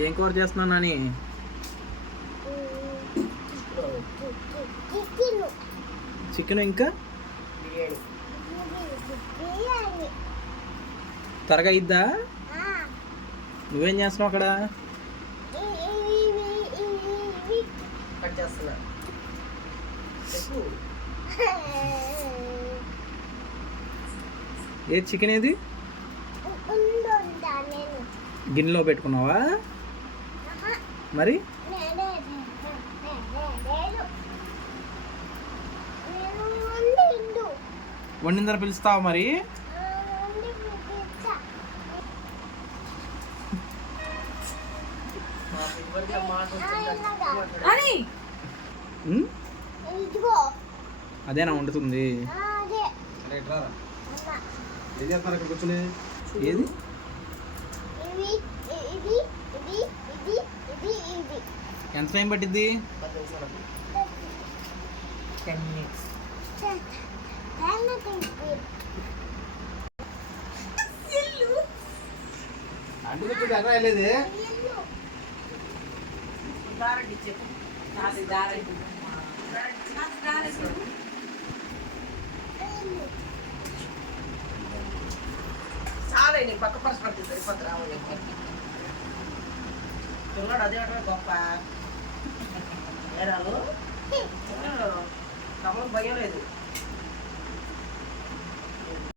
ఏం కూర చేస్తున్నావు నాని? చికెన్ ఇంకా త్వరగా ఇద్దా? నువ్వేం చేస్తున్నావు అక్కడ? ఏ చికెన్ ఏది? గిన్నెలో పెట్టుకున్నావా మరి? వండిందని పిలుస్తావా మరి? అదేనా వండుతుంది? ఏది? ఎంత టైం పట్టిద్ది? 10 minutes. చాలా నీకు పక్క పరస్పడి సరిపోద్దు రావాలి పిల్లడు అదే గొప్ప ఏరాలు కమలకు భయం లేదు.